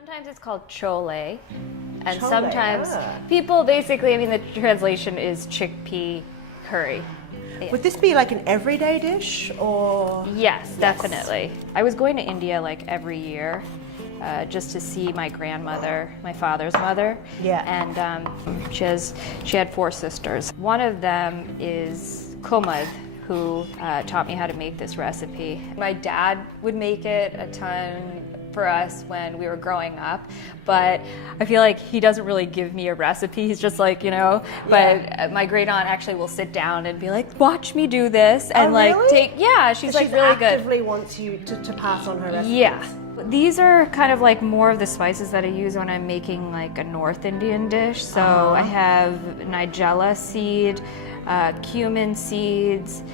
Sometimes it's called chole, and Chole, sometimes people basically, I mean, the translation is chickpea curry. Yeah. Would this be like an everyday dish or? Yes, definitely. I was going to India like every year just to see my grandmother, my father's mother. Yeah. And she had 4 sisters. One of them is Komad, who taught me how to make this recipe. My dad would make it a ton for us when we were growing up, but I feel like he doesn't really give me a recipe. He's just like, you know, but my great aunt actually will sit down and be like, watch me do this, and really? She's So like really good. actively wants you to pass on her recipes. Yeah. These are kind of like more of the spices that I use when I'm making like a North Indian dish. So I have nigella seed, cumin seeds,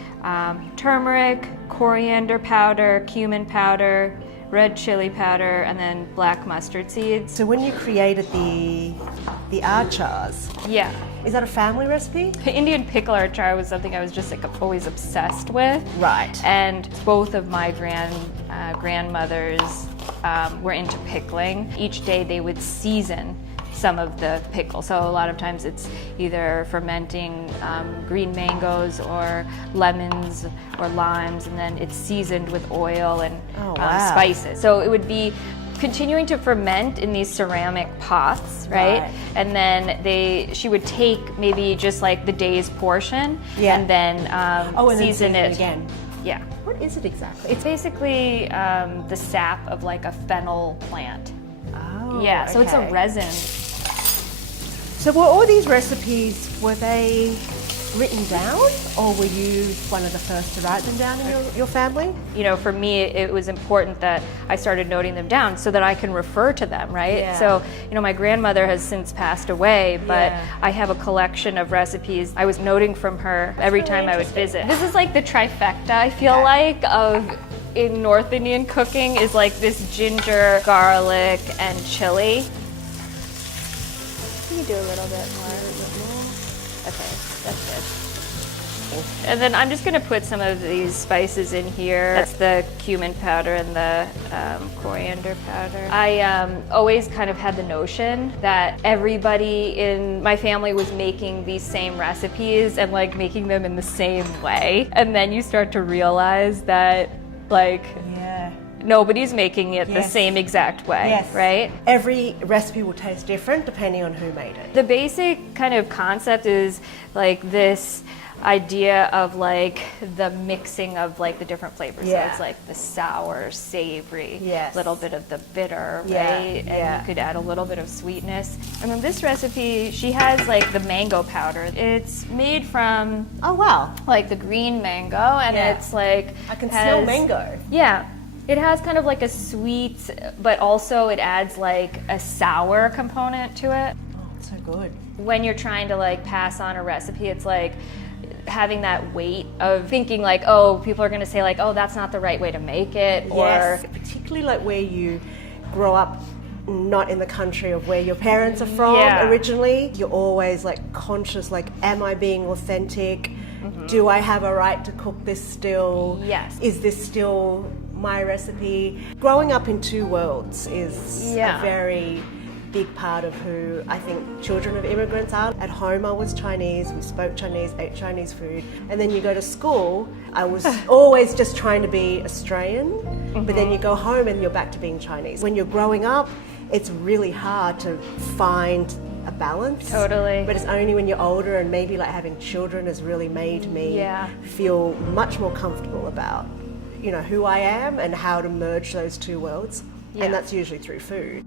turmeric, coriander powder, cumin powder, red chili powder, and then black mustard seeds. So when you created the achars, Yeah. is that a family recipe? Indian pickle achar was something I was just like always obsessed with. Right. And both of my grandmothers were into pickling. Each day they would season some of the pickle. So a lot of times it's either fermenting green mangoes or lemons or limes, and then it's seasoned with oil and spices. So it would be continuing to ferment in these ceramic pots, right? And then she would take maybe just like the day's portion and then season it again. Yeah. What is it exactly? It's basically the sap of like a fennel plant. Oh, Yeah, so it's a resin. So were all these recipes, were they written down, or were you one of the first to write them down in your family? You know, for me, it was important that I started noting them down so that I can refer to them, right? Yeah. So, you know, my grandmother has since passed away, but I have a collection of recipes I was noting from her every time I would visit. This is like the trifecta, I feel like, in North Indian cooking is like this ginger, garlic, and chili. You do a little bit more. Okay, that's good. And then I'm just going to put some of these spices in here. That's the cumin powder and the coriander powder. I always kind of had the notion that everybody in my family was making these same recipes and like making them in the same way. And then you start to realize that like nobody's making it the same exact way, right? Every recipe will taste different depending on who made it. The basic kind of concept is like this idea of like the mixing of like the different flavors. So it's like the sour, savory, little bit of the bitter, right? And you could add a little bit of sweetness. And then this recipe, she has like the mango powder. It's made from like the green mango, and it's like I can smell mango. Yeah. It has kind of like a sweet, but also it adds like a sour component to it. Oh, it's so good. When you're trying to like pass on a recipe, it's like having that weight of thinking like, oh, people are gonna say like, oh, that's not the right way to make it. Or particularly like where you grow up not in the country of where your parents are from originally, you're always like conscious, like, am I being authentic? Do I have a right to cook this still? Yes. Is this still my recipe? Growing up in two worlds is a very big part of who I think children of immigrants are. At home I was Chinese, we spoke Chinese, ate Chinese food, and then you go to school, I was always just trying to be Australian, but then you go home and you're back to being Chinese. When you're growing up, it's really hard to find a balance. Totally. But it's only when you're older, and maybe like having children has really made me feel much more comfortable about, you know, who I am and how to merge those two worlds. And that's usually through food.